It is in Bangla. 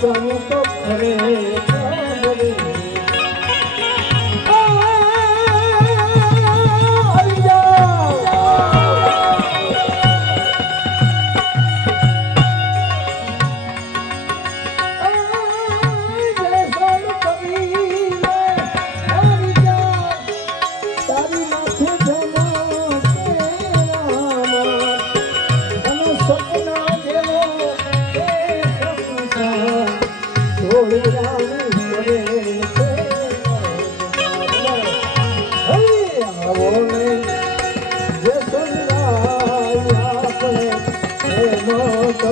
চমক রে চমক